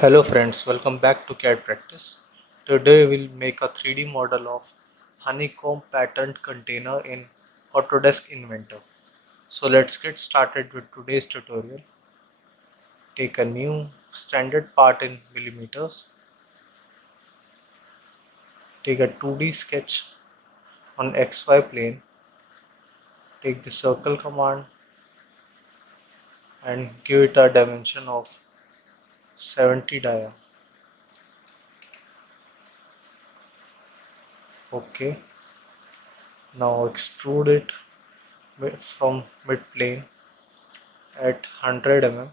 Hello friends, welcome back to CAD practice. Today we'll make a 3D model of honeycomb patterned container in Autodesk Inventor. So let's get started with today's tutorial. Take a new standard part in millimeters. Take a 2D sketch on XY plane. Take the circle command and give it a dimension of 70 dia. Okay. Now extrude it from mid plane at 100 mm.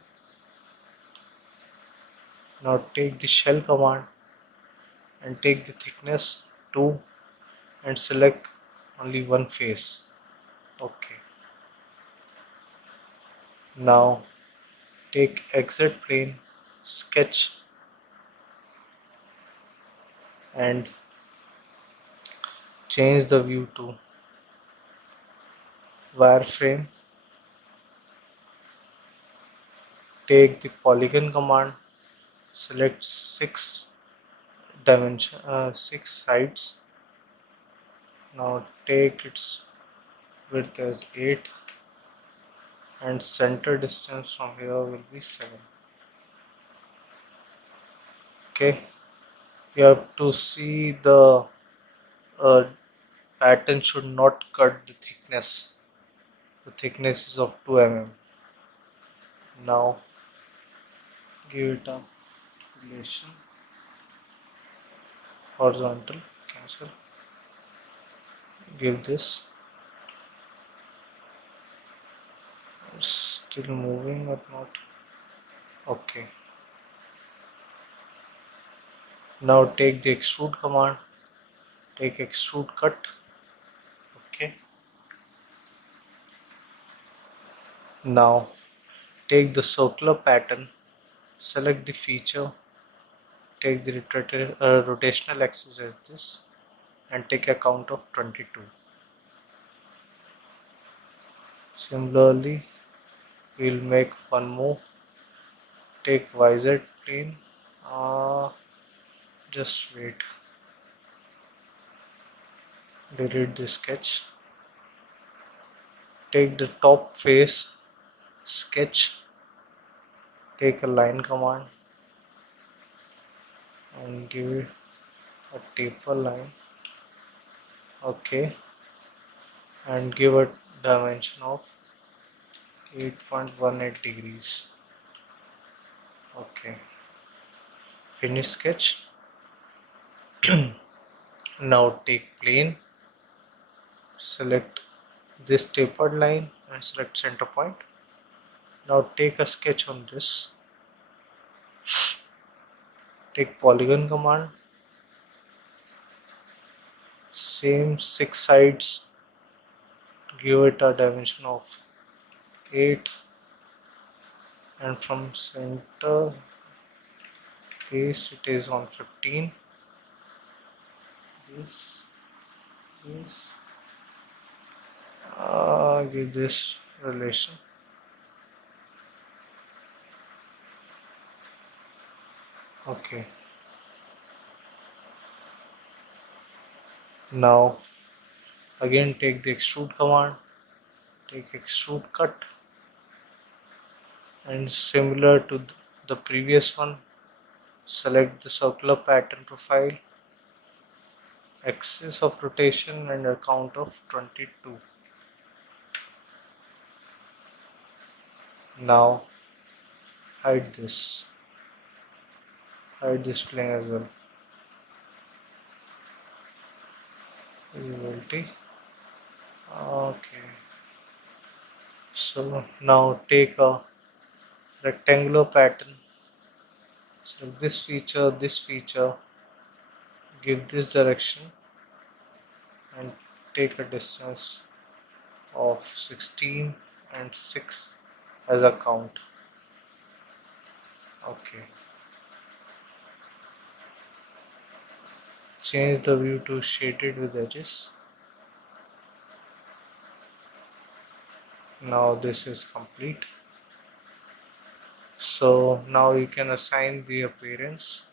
Now take the shell command and take the thickness 2 and select only one face. Okay. Now take exit plane, sketch and change the view to wireframe. Take the polygon command, select 6 sides. Now take its width as 8 and center distance from here will be 7. Okay, you have to see the pattern should not cut the thickness. The thickness is of 2 mm. Now give it a relation horizontal, cancel, give this, still moving or not. Okay, now take the extrude command, take extrude cut. Okay, now take the circular pattern, select the feature, take the rotational axis as this and take a count of 22. Similarly, we'll make one more. Take YZ plane, just wait, delete the sketch, take the top face, sketch, take a line command and give it a taper line. Okay, and give a dimension of 8.18 degrees. Okay, finish sketch. Now take plane, select this tapered line and select center point. Now take a sketch on this, take polygon command, same 6 sides, give it a dimension of 8 and from center face it is on 15. This give this relation. Okay, now again take the extrude command, take extrude cut and similar to the previous one, select the circular pattern profile, axis of rotation and a count of 22. Now hide this plane as well. Visibility. Okay, so now take a rectangular pattern, select this feature, give this direction and take a distance of 16 and 6 as a count. Okay, change the view to shaded with edges. Now this is complete. So now you can assign the appearance.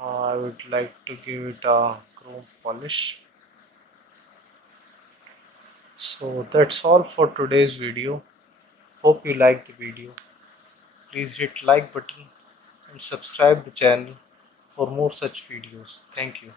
I would like to give it a chrome polish. So that's all for today's video. Hope you like the video. Please hit like button and subscribe the channel for more such videos. Thank you.